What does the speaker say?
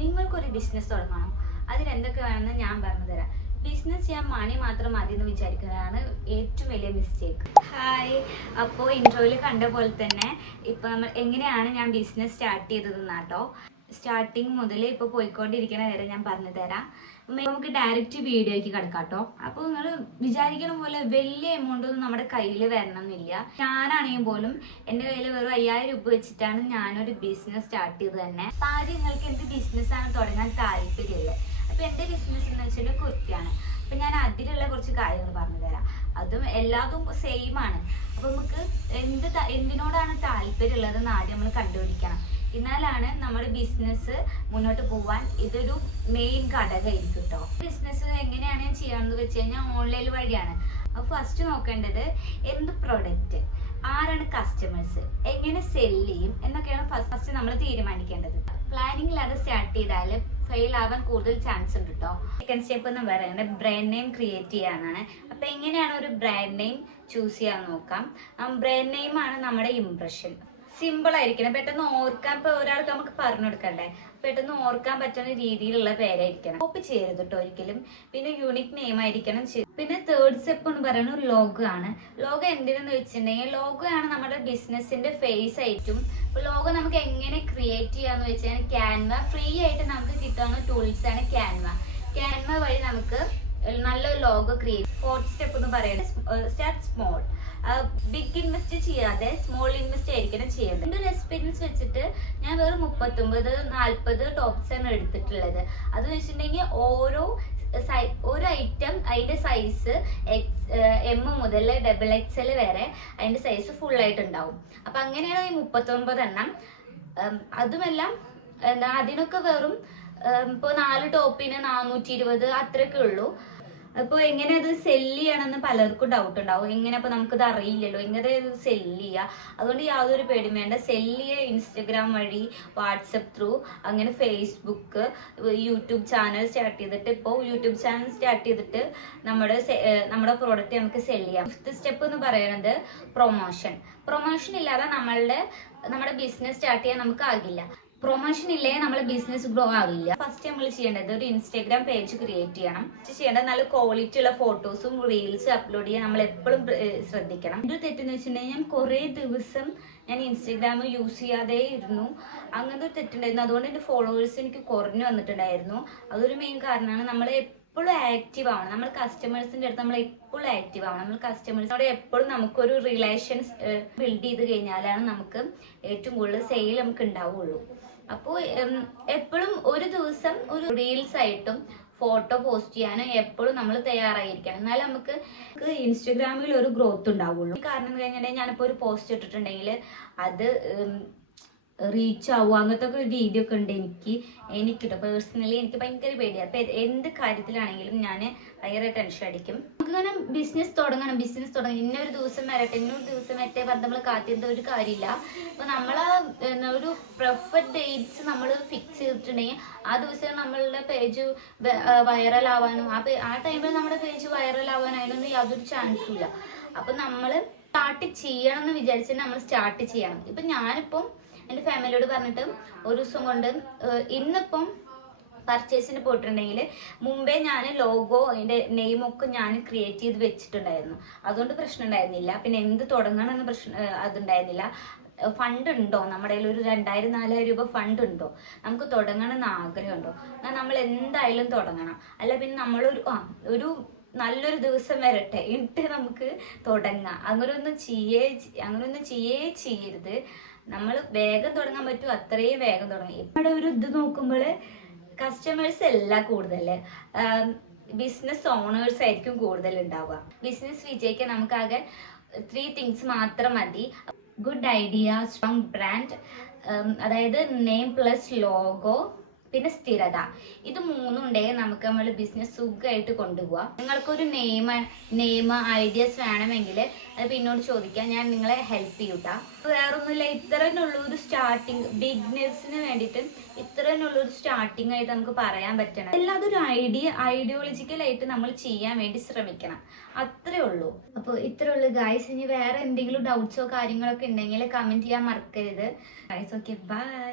നിങ്ങൾക്കൊരു ബിസിനസ് തുടങ്ങണം, അതിനെന്തൊക്കെ വേണമെന്ന് ഞാൻ പറഞ്ഞു തരാം. ബിസിനസ് ചെയ്യാൻ മണി മാത്രം മതി എന്ന് വിചാരിക്കുന്നതാണ് ഏറ്റവും വലിയ മിസ്റ്റേക്ക്. ഹായ്, അപ്പോൾ ഇൻട്രോയിൽ കണ്ട പോലെ തന്നെ ഇപ്പം നമ്മൾ എങ്ങനെയാണ് ഞാൻ ബിസിനസ് സ്റ്റാർട്ട് ചെയ്തതെന്നാട്ടോ. സ്റ്റാർട്ടിങ് മുതൽ ഇപ്പോൾ പോയിക്കൊണ്ടിരിക്കുന്ന വരെ ഞാൻ പറഞ്ഞു തരാം. നമുക്ക് ഡയറക്റ്റ് വീഡിയോയ്ക്ക് കിടക്കാട്ടോ. അപ്പോൾ നിങ്ങൾ വിചാരിക്കണ പോലെ വലിയ എമൗണ്ട് ഒന്നും നമ്മുടെ കയ്യിൽ വരണം എന്നില്ല. ഞാനാണെങ്കിൽ പോലും എൻ്റെ കയ്യിൽ വെറും 5000 രൂപ വെച്ചിട്ടാണ് ഞാനൊരു ബിസിനസ് സ്റ്റാർട്ട് ചെയ്തത് തന്നെ. അപ്പോൾ ആദ്യം നിങ്ങൾക്ക് എന്ത് ബിസിനസ്സാണ് തുടങ്ങാൻ താല്പര്യമില്ലേ? അപ്പോൾ എൻ്റെ ബിസിനസ് എന്ന് വെച്ചാൽ കുർത്തിയാണ്. അപ്പം ഞാൻ അതിലുള്ള കുറച്ച് കാര്യങ്ങൾ പറഞ്ഞു തരാം. അതും എല്ലാതും സെയിം ആണ്. അപ്പോൾ നമുക്ക് എന്തിനോടാണ് താല്പര്യമുള്ളതെന്ന് ആദ്യം നമ്മൾ കണ്ടുപിടിക്കണം. എന്നാലാണ് നമ്മുടെ ബിസിനസ് മുന്നോട്ട് പോകാൻ ഇതൊരു മെയിൻ ഘടകമായിരിക്കും കേട്ടോ. ബിസിനസ് എങ്ങനെയാണ് ചെയ്യാമെന്ന് വെച്ച് കഴിഞ്ഞാൽ ഓൺലൈൻ വഴിയാണ്. അപ്പോൾ ഫസ്റ്റ് നോക്കേണ്ടത് എന്ത് പ്രൊഡക്റ്റ്, ആരാണ് കസ്റ്റമേഴ്സ്, എങ്ങനെ സെല് ചെയ്യും എന്നൊക്കെയാണ് ഫസ്റ്റ് നമ്മൾ തീരുമാനിക്കേണ്ടത്. പ്ലാനിങ്ങിൽ അത് സ്റ്റാർട്ട് ചെയ്താൽ ഫെയിൽ ആവാൻ കൂടുതൽ ചാൻസ് ഉണ്ട് കേട്ടോ. സെക്കൻഡ് സ്റ്റെപ്പ് എന്ന് പറയുന്നത് ബ്രാൻഡ് നെയിം ക്രിയേറ്റ് ചെയ്യാനാണ്. അപ്പോൾ എങ്ങനെയാണ് ഒരു ബ്രാൻഡ് നെയിം ചൂസ് ചെയ്യാൻ നോക്കാം. ബ്രാൻഡ് നെയിം ആണ് നമ്മുടെ ഇംപ്രഷൻ. സിമ്പിൾ ആയിരിക്കണം, പെട്ടെന്ന് ഓർക്കാൻ. ഇപ്പോൾ ഒരാൾക്ക് നമുക്ക് പറഞ്ഞു കൊടുക്കണ്ടേ, പെട്ടെന്ന് ഓർക്കാൻ പറ്റുന്ന രീതിയിലുള്ള പേരായിരിക്കണം. കോപ്പി ചെയ്യരുത് കേട്ടോ ഒരിക്കലും. പിന്നെ യൂണിക് നെയിം ആയിരിക്കണം. പിന്നെ തേർഡ് സ്റ്റെപ്പ് എന്ന് പറയുന്നത് ലോഗോ ആണ്. ലോഗോ എന്തിനെന്ന് വെച്ചിട്ടുണ്ടെങ്കിൽ ലോഗോ ആണ് നമ്മുടെ ബിസിനസിന്റെ ഫേസ് ആയിട്ടും. അപ്പോൾ ലോഗോ നമുക്ക് എങ്ങനെ ക്രിയേറ്റ് ചെയ്യാന്ന് വെച്ചാൽ ക്യാൻവ ഫ്രീ ആയിട്ട് നമുക്ക് കിട്ടാവുന്ന ടൂൾസ് ആണ് ക്യാൻവ. ക്യാൻവ വഴി നമുക്ക് നല്ലൊരു ലോഗോ ക്രിയേറ്റ്. ഫോർത്ത് സ്റ്റെപ്പ് എന്ന് പറയുന്നത് സ്റ്റാർട്ട് സ്മോൾ. ബിഗ് ഇൻവെസ്റ്റ് ചെയ്യാതെ സ്മോൾ ഇൻവെസ്റ്റ് ആയിരിക്കണം ചെയ്യേണ്ടത്. എൻ്റെ ഒരു എക്സ്പീരിയൻസ് വെച്ചിട്ട് ഞാൻ വെറും 39-40 ടോപ്സ് ആണ് എടുത്തിട്ടുള്ളത്. അത് വെച്ചിട്ടുണ്ടെങ്കിൽ ഓരോ ഐറ്റം അതിൻ്റെ സൈസ് M മുതൽ XXL വരെ അതിൻ്റെ സൈസ് ഫുൾ ആയിട്ടുണ്ടാവും. അപ്പം അങ്ങനെയാണ് ഈ 39 എണ്ണം. അതുമെല്ലാം എന്താ അതിനൊക്കെ വെറും ഇപ്പോൾ 4 ടോപ്പിന് 420 അത്രയൊക്കെ ഉള്ളൂ. അപ്പോൾ എങ്ങനെ അത് സെല്ല് ചെയ്യണമെന്ന് പലർക്കും ഡൗട്ട് ഉണ്ടാവും. എങ്ങനെ അപ്പോൾ നമുക്കത് അറിയില്ലല്ലോ, എങ്ങനെ ഇത് സെല്ല് ചെയ്യുക. അതുകൊണ്ട് യാതൊരു പേടിയും വേണ്ട. സെല്ല് ചെയ്യുക ഇൻസ്റ്റഗ്രാം വഴി, വാട്സപ്പ് ത്രൂ, അങ്ങനെ ഫേസ്ബുക്ക്, യൂട്യൂബ് ചാനൽ സ്റ്റാർട്ട് ചെയ്തിട്ട്, ഇപ്പോൾ യൂട്യൂബ് ചാനൽ സ്റ്റാർട്ട് ചെയ്തിട്ട് നമ്മുടെ പ്രോഡക്റ്റ് നമുക്ക് സെല്ല് ചെയ്യാം. ഫിഫ്ത്ത് സ്റ്റെപ്പ് എന്ന് പറയുന്നത് പ്രൊമോഷൻ ഇല്ലാതെ നമ്മുടെ ബിസിനസ് സ്റ്റാർട്ട് ചെയ്യാൻ നമുക്ക് ആകില്ല. പ്രൊമോഷൻ ഇല്ലേ നമ്മളെ ബിസിനസ് ഗ്രോ ആവില്ല. ഫസ്റ്റ് നമ്മൾ ചെയ്യേണ്ടത് ഒരു ഇൻസ്റ്റാഗ്രാം പേജ് ക്രിയേറ്റ് ചെയ്യണം. ചെയ്യേണ്ടത് നല്ല ക്വാളിറ്റി ഉള്ള ഫോട്ടോസും റീൽസും അപ്ലോഡ് ചെയ്യാൻ നമ്മൾ എപ്പോഴും ശ്രദ്ധിക്കണം. ഒരു തെറ്റെന്ന് വെച്ചിട്ടുണ്ടെങ്കിൽ ഞാൻ കുറേ ദിവസം ഞാൻ ഇൻസ്റ്റാഗ്രാം യൂസ് ചെയ്യാതെ ഇരുന്നു. അങ്ങനത്തെ ഒരു തെറ്റുണ്ടായിരുന്നു. അതുകൊണ്ട് എൻ്റെ ഫോളോവേഴ്സ് എനിക്ക് കുറഞ്ഞു വന്നിട്ടുണ്ടായിരുന്നു. അതൊരു മെയിൻ കാരണമാണ്. നമ്മൾ എപ്പോഴും ആക്റ്റീവ് ആവണം. നമ്മൾ കസ്റ്റമേഴ്സിൻ്റെ അടുത്ത് നമ്മൾ എപ്പോഴും ആക്റ്റീവ് ആവണം. നമ്മൾ കസ്റ്റമേഴ്സിനോട് എപ്പോഴും നമുക്കൊരു റിലേഷൻസ് ബിൽഡ് ചെയ്ത് കഴിഞ്ഞാലാണ് നമുക്ക് ഏറ്റവും കൂടുതൽ സെയിൽ നമുക്ക് ഉണ്ടാവുള്ളൂ. അപ്പോൾ എപ്പോഴും ഒരു ദിവസം ഒരു റീൽസ് ആയിട്ടും ഫോട്ടോ പോസ്റ്റ് ചെയ്യാനും എപ്പോഴും നമ്മൾ തയ്യാറായിരിക്കണം. എന്നാലും നമുക്ക് ഇൻസ്റ്റഗ്രാമിൽ ഒരു ഗ്രോത്ത് ഉണ്ടാവുള്ളൂ. കാരണം എന്ന് കഴിഞ്ഞാൽ ഞാനിപ്പോൾ ഒരു പോസ്റ്റ് ഇട്ടിട്ടുണ്ടെങ്കിൽ അത് റീച്ച് ആവുക, അങ്ങനത്തെ ഒക്കെ ഒരു രീതിയൊക്കെ ഉണ്ട് എനിക്കിട്ടോ. പേഴ്സണലി എനിക്ക് ഭയങ്കര പേടിയാണ്. അപ്പം എന്ത് കാര്യത്തിലാണെങ്കിലും ഞാൻ ഭയങ്കര ടെൻഷൻ അടിക്കും. നമുക്കിങ്ങനെ ബിസിനസ് തുടങ്ങണം. ഇന്നൊരു ദിവസം വരട്ടെ, ഇന്നൊരു ദിവസം വരട്ടെ പറഞ്ഞ് നമ്മൾ കാത്തിരുന്ന ഒരു കാര്യമില്ല. അപ്പോൾ നമ്മൾ ഒരു പെർഫെക്റ്റ് ഡേറ്റ്സ് നമ്മൾ ഫിക്സ് ചെയ്തിട്ടുണ്ടെങ്കിൽ ആ ദിവസം നമ്മളുടെ പേജ് വൈറൽ ആവാനും ആ ടൈമിൽ നമ്മുടെ പേജ് വൈറൽ ആവാനും അതിനൊന്നും യാതൊരു ചാൻസും ഇല്ല. അപ്പം നമ്മൾ സ്റ്റാർട്ട് ചെയ്യണം എന്ന് വിചാരിച്ചാൽ നമ്മൾ സ്റ്റാർട്ട് ചെയ്യണം. ഇപ്പം ഞാനിപ്പം എൻ്റെ ഫാമിലിയോട് പറഞ്ഞിട്ട് ഒരു ദിവസം കൊണ്ട് ഇന്നിപ്പം പർച്ചേസിന് പോയിട്ടുണ്ടെങ്കിൽ മുമ്പേ ഞാൻ ലോഗോ അതിൻ്റെ നെയിമൊക്കെ ഞാൻ ക്രിയേറ്റ് ചെയ്ത് വെച്ചിട്ടുണ്ടായിരുന്നു. അതുകൊണ്ട് പ്രശ്നം ഉണ്ടായിരുന്നില്ല. പിന്നെ എന്ത് തുടങ്ങണമെന്ന് അതുണ്ടായിരുന്നില്ല. ഫണ്ട് ഉണ്ടോ നമ്മുടെ കയ്യിൽ, ഒരു 2000-4000 രൂപ ഫണ്ട് ഉണ്ടോ, നമുക്ക് തുടങ്ങണമെന്ന് ആഗ്രഹമുണ്ടോ, എന്നാൽ നമ്മൾ എന്തായാലും തുടങ്ങണം. അല്ല പിന്നെ നമ്മളൊരു നല്ലൊരു ദിവസം വരട്ടെ എന്നിട്ട് നമുക്ക് തുടങ്ങാം. അങ്ങനെയൊന്നും ചെയ്യരുത്. നമ്മൾ വേഗം തുടങ്ങാൻ പറ്റും അത്രയും വേഗം തുടങ്ങി. ഇവിടെ ഒരു ഇത് നോക്കുമ്പോൾ കസ്റ്റമേഴ്സ് അല്ല കൂടുതൽ, ബിസിനസ് ഓണേഴ്സ് ആയിരിക്കും കൂടുതൽ ഉണ്ടാവുക. ബിസിനസ് വിജയിക്കാൻ നമുക്കാകെ 3 തിങ്സ് മാത്രം മതി. ഗുഡ് ഐഡിയ, സ്ട്രോങ് ബ്രാൻഡ്, അതായത് നെയിം പ്ലസ് ലോഗോ, പിന്നെ സ്ഥിരത. ഇത് 3 ഉണ്ടെങ്കിൽ നമുക്ക് നമ്മൾ ബിസിനസ് സുഖമായിട്ട് കൊണ്ടുപോകാം. നിങ്ങൾക്കൊരു നെയിം ഐഡിയാസ് വേണമെങ്കിൽ അത് പിന്നോട് ചോദിക്കാം, ഞാൻ നിങ്ങളെ ഹെൽപ്പ് ചെയ്യൂട്ടാ. വേറൊന്നുമില്ല, ഇത്രയുള്ള ഒരു സ്റ്റാർട്ടിങ് ബിഗ്നേഴ്സിന് വേണ്ടിയിട്ട് ഇത്രയുള്ള ഒരു സ്റ്റാർട്ടിങ് ആയിട്ട് നമുക്ക് പറയാൻ പറ്റണം. അല്ലാതെ ഒരു ഐഡിയോളജിക്കലായിട്ട് നമ്മൾ ചെയ്യാൻ വേണ്ടി ശ്രമിക്കണം. അത്രേ ഉള്ളൂ. അപ്പോൾ ഇത്രേ ഉള്ളൂ ഗായ്സ്. ഇനി വേറെ എന്തെങ്കിലും ഡൗട്ട്സോ കാര്യങ്ങളൊക്കെ ഉണ്ടെങ്കിൽ കമൻറ്റ് ചെയ്യാൻ മറക്കരുത് ഗായ്സ്. Okay, by.